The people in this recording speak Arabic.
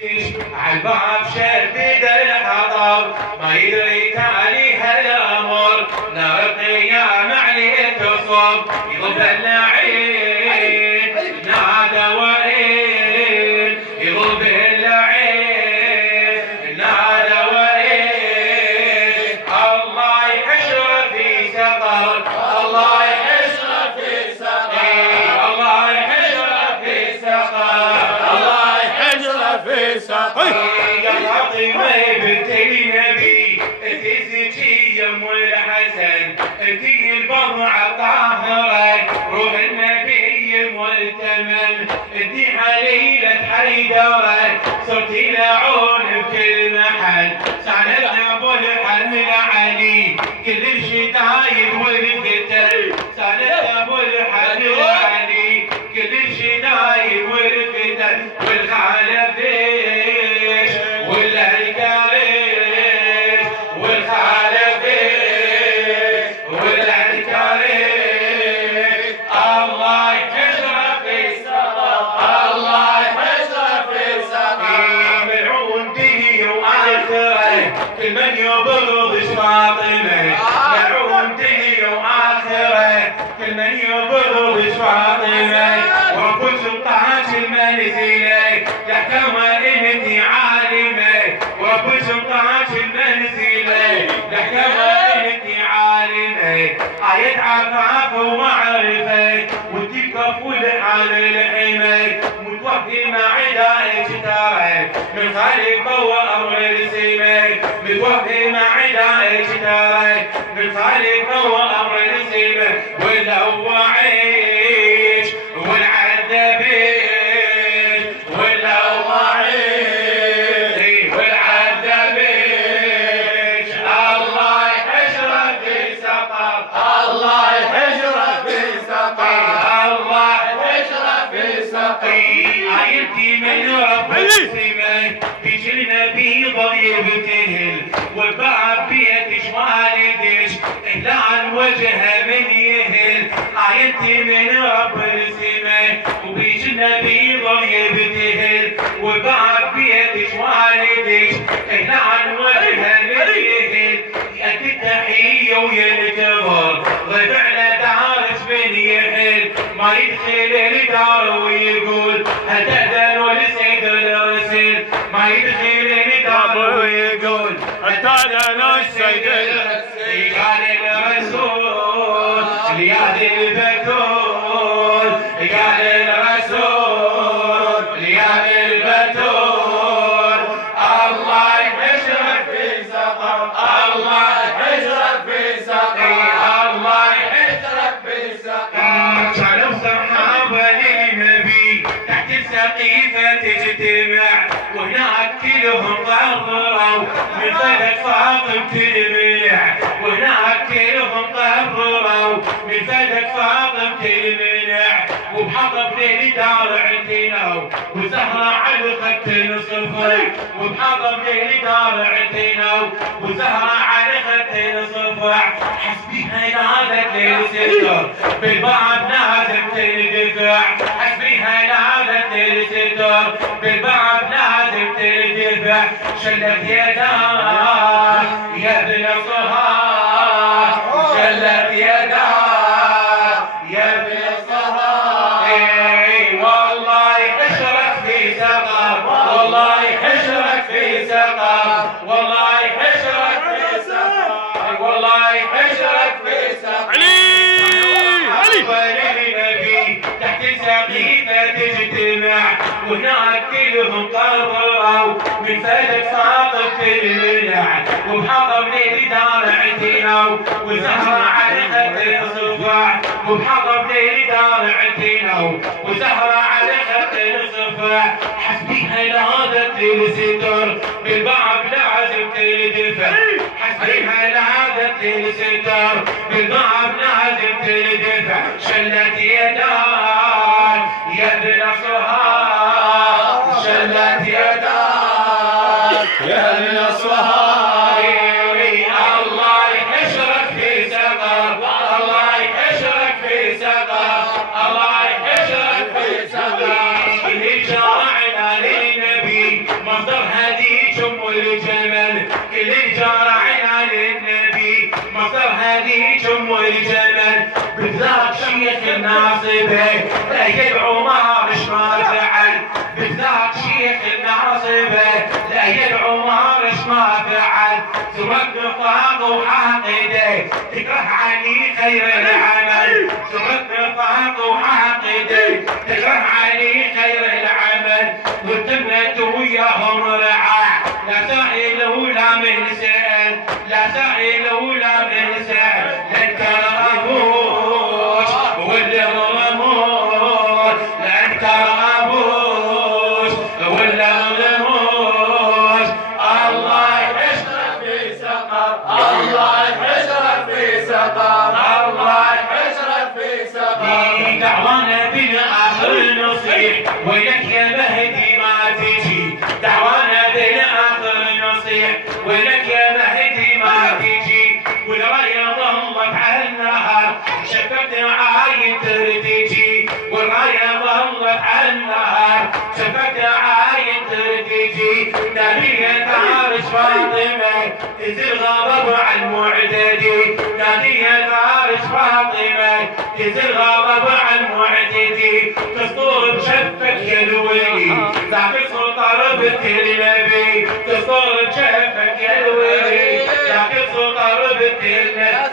عالباب شدد الحطب ما يدري تاليها الامر نار القيام عليه تصب يضب اللعين نادى ورين يضب اللعين نادى ورين الله يحشره في سقر الله يحشره في سقر الله يحشره في سقر الله يحشره في سقر يا فاطمة بنت النبي انتي زكية ام الحسن انتي البضعة طاهرة روح النبي الملتمن انتي حليلة حيدرة صرتي لعون بكل محل سعدتنا ابو الحمل علي كل الشدايد والفتن سعدتنا ابو الحمل علي كل الشدايد والفتن والخالفيش والعكاريش والخالفيش والعكاريش الله يحشره في السقر الله يحشره في السقر ملعون دنيا واخره كل من يبغض فاطمه ملعون دنيا واخره كل من يبغض فاطمه وكل سلطات المنزله يحكم انتي عالمه وكل سلطات المنزله يحكم انتي عالمه آية عفاف ومعرفه وانتي كفول حال الحمى متوهمه عداية ترى من خليفه وامر السماء متوهمه عداية ترى من خليفه وامر السماء واللواعيش والعذابيش واللواعيش والعذابيش الله يحشره في سقر الله يحشره في سقر الله يحشره في سقر آيتي من رب السماء بيج النبي ضل يبتهل والبعض بيتش والدش إلا الوجه من يهل آيتي من رب السماء وبيج النبي ضل يبتهل والبعض بيتش والدش إلا الوجه من يهل يأتي التحية وينتظر ضيف على دارس من يحل ما يدخل الدار ويقول هل تأذن ولسيد الرسل ما يدخل الدار ويقول هل تأذن السيد الرسل قال الرسول لياد البتول قال الرسول لياد البتول الله يحشره في سقر الله يحشره في سقر الله يحشره في سقر شالوا صحابة للنبي تحت السقيفة تجتمع وهناك كلهم طهروا من فلك فاطم تلملع وهناك كلهم طهروا من فلك فاطم تلملع وبحطب ليل دار عتنا وزهرة على خط الصفر وبحطب ليل دار عتنا وزهرة على خط الصفر حسبيها نادت للستر بالبعض لازم تندفع حسبيها نادت للستر بالبعض لازم تندفع شلت يداك يا ابن الصهار شلت يداك يا ابن الصهار والله يحشرك في سقر والله يحشرك في سقر والله يحشرك في سقر والله يحشرك في سقر علي النبي تحت السقيفة تجتمع وهناك كلهم قرروا من فلك فاطم تلملع وبحطب ليل دار عتنا وزهرة على خد الصفاع وبحطب ليل دار عتنا وزهرة على خد الصفاع حسبيها نادت للستر بالبعض لازم تندفع حسبيها نادت للستر بالبعض لازم تندفع شلت يداك يا ابن الصهار شلت يداك يا ابن الصهار الله يحشرك في سقر الله يحشرك في سقر الله يحشرك في سقر اللي جرعنا للنبي ما الجمل بالذات شيخ الناصبه لا يدعو ما مش ما فعل بالذات شيخ الناصبه لا يدعو ما مش ما فعل ترد نفاق وحاقده تكره علي خير العمل ترد نفاق وحاقده تكره علي خير العمل والتمنة وياهم رعاع لا سائل ولا من سأل لا سائل ولا من سأل لن ترابوش ولا رموش لن ترابوش ولا رموش الله يحشرك في سقر الله يحشرك في سقر الله يحشرك في سقر دعوانا بالآخر نصيح وينك يا مهدي ما تجي دعوانا بالآخر نصيح وينك يا مهدي ما تجي والراية ظلت على النهر شفت عاين ترتجي والراية ظلت على النهر شفت عاين ترتجي نادية تعرش فاطمة تزل غضب على المعتدي نادية تعرش فاطمة تزل غضب على المعتدي تسطر بشفك يا الولي ذاك سطر بكل نبي تسطر بشفك يا الولي ذاك سطر بكل نبي